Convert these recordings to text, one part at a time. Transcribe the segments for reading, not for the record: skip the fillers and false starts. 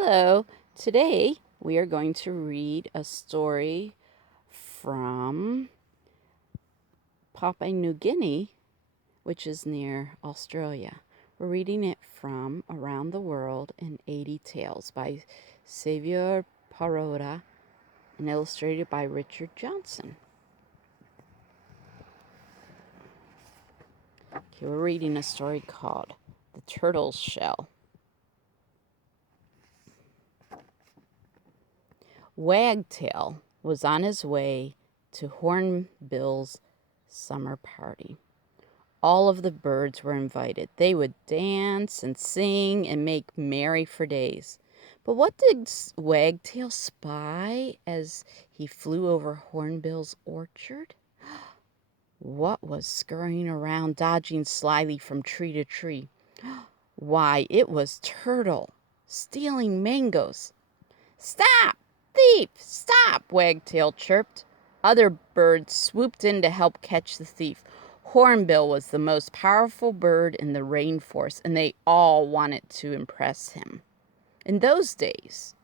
Hello. Today we are going to read a story from Papua New Guinea, which is near Australia. We're reading it from Around the World in 80 Tales by Saviour, Pirotta, and illustrated by Richard Johnson. Okay, we're reading a story called The Turtle's Shell. Wagtail was on his way to Hornbill's summer party. All of the birds were invited. They would dance and sing and make merry for days. But what did Wagtail spy as he flew over Hornbill's orchard? What was scurrying around, dodging slyly from tree to tree? Why, it was Turtle, stealing mangoes. "Stop! Thief! Stop!" Wagtail chirped. Other birds swooped in to help catch the thief. Hornbill was the most powerful bird in the rainforest, and they all wanted to impress him. In those days,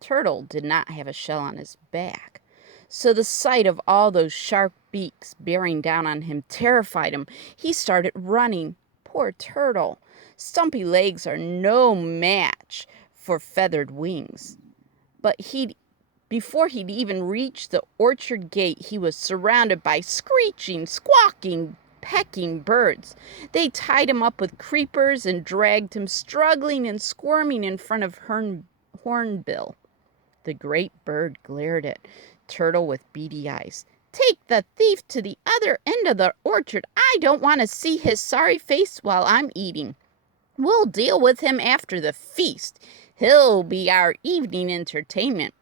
Turtle did not have a shell on his back, so the sight of all those sharp beaks bearing down on him terrified him. He started running. Poor Turtle! Stumpy legs are no match for feathered wings. But before he'd even reached the orchard gate, he was surrounded by screeching, squawking, pecking birds. They tied him up with creepers and dragged him, struggling and squirming, in front of Hornbill. The great bird glared at Turtle with beady eyes. "Take the thief to the other end of the orchard. I don't want to see his sorry face while I'm eating. We'll deal with him after the feast. He'll be our evening entertainment."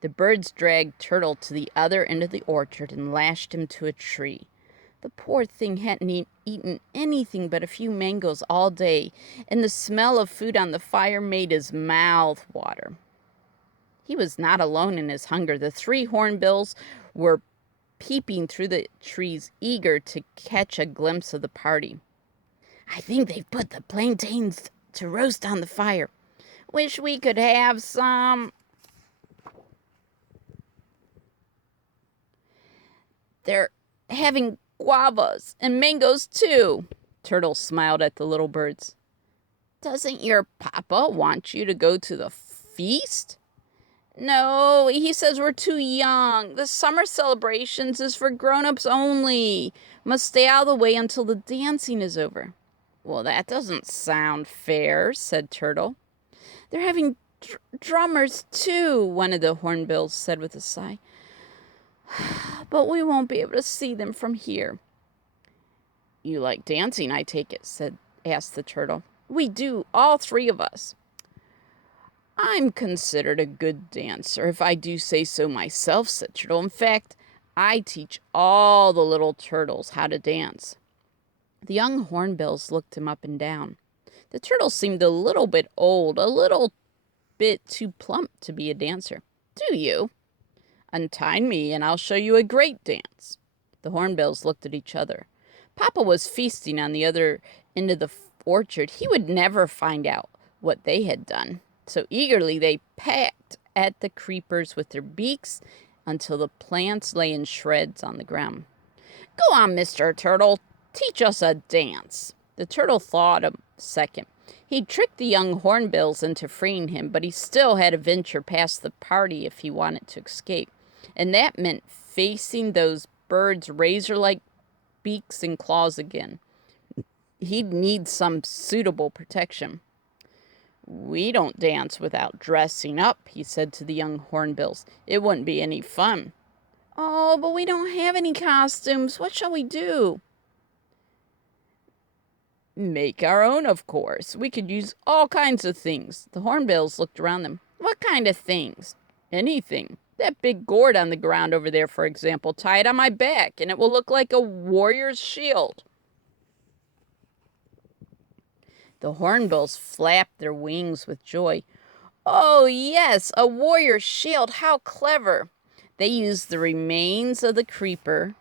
The birds dragged Turtle to the other end of the orchard and lashed him to a tree. The poor thing hadn't eaten anything but a few mangoes all day, and the smell of food on the fire made his mouth water. He was not alone in his hunger. The three hornbills were peeping through the trees, eager to catch a glimpse of the party. "I think they've put the plantains to roast on the fire. Wish we could have some." "They're having guavas and mangoes too." Turtle smiled at the little birds. "Doesn't your papa want you to go to the feast?" "No, he says we're too young. The summer celebrations is for grown-ups only. Must stay out of the way until the dancing is over." "Well, that doesn't sound fair," said Turtle. "They're having drummers too," one of the hornbills said with a sigh. "But we won't be able to see them from here." "You like dancing, I take it," asked the turtle. "We do, all three of us." "I'm considered a good dancer, if I do say so myself," said Turtle. "In fact, I teach all the little turtles how to dance." The young hornbills looked him up and down. The turtle seemed a little bit old, a little bit too plump to be a dancer. "Do you? Untie me and I'll show you a great dance." The hornbills looked at each other. Papa was feasting on the other end of the orchard. He would never find out what they had done. So eagerly they pecked at the creepers with their beaks until the plants lay in shreds on the ground. "Go on, Mr. Turtle. Teach us a dance." The turtle thought a second. He'd tricked the young hornbills into freeing him, but he still had to venture past the party if he wanted to escape. And that meant facing those birds' razor-like beaks and claws again. He'd need some suitable protection. "We don't dance without dressing up," he said to the young hornbills. "It wouldn't be any fun." "Oh, but we don't have any costumes. What shall we do?" "Make our own, of course. We could use all kinds of things." The hornbills looked around them. "What kind of things?" "Anything. That big gourd on the ground over there, for example. Tie it on my back, and it will look like a warrior's shield." The hornbills flapped their wings with joy. "Oh, yes, a warrior's shield. How clever." They used the remains of the creeper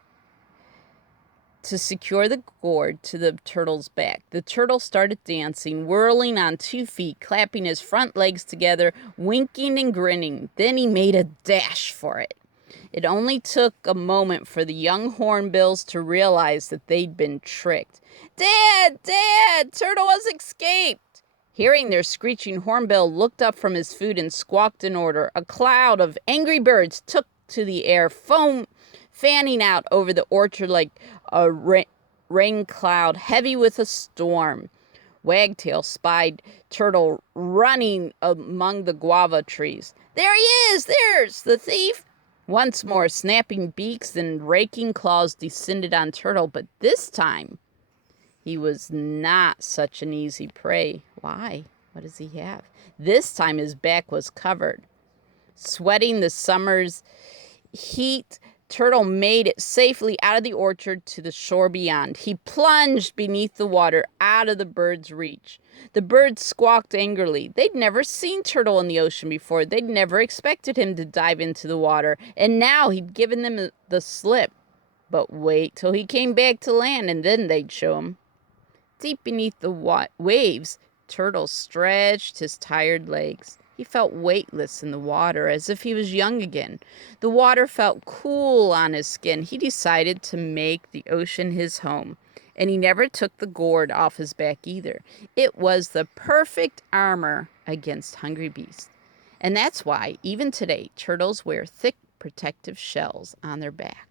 to secure the gourd to the turtle's back. The turtle started dancing, whirling on 2 feet, clapping his front legs together, winking and grinning. Then he made a dash for it. It only took a moment for the young hornbills to realize that they'd been tricked. "Dad! Dad! Turtle has escaped!" Hearing their screeching, Hornbill looked up from his food and squawked an order. A cloud of angry birds took to the air, foam fanning out over the orchard like a rain cloud heavy with a storm. Wagtail spied Turtle running among the guava trees. "There he is! There's the thief!" Once more, snapping beaks and raking claws descended on Turtle, but this time he was not such an easy prey. Why? What does he have? This time his back was covered. Sweating the summer's heat, Turtle made it safely out of the orchard to the shore beyond. He plunged beneath the water, out of the birds' reach. The birds squawked angrily. They'd never seen Turtle in the ocean before. They'd never expected him to dive into the water. And now he'd given them the slip. But wait till he came back to land, and then they'd show him. Deep beneath the waves, Turtle stretched his tired legs. He felt weightless in the water, as if he was young again. The water felt cool on his skin. He decided to make the ocean his home. And he never took the gourd off his back either. It was the perfect armor against hungry beasts. And that's why, even today, turtles wear thick protective shells on their back.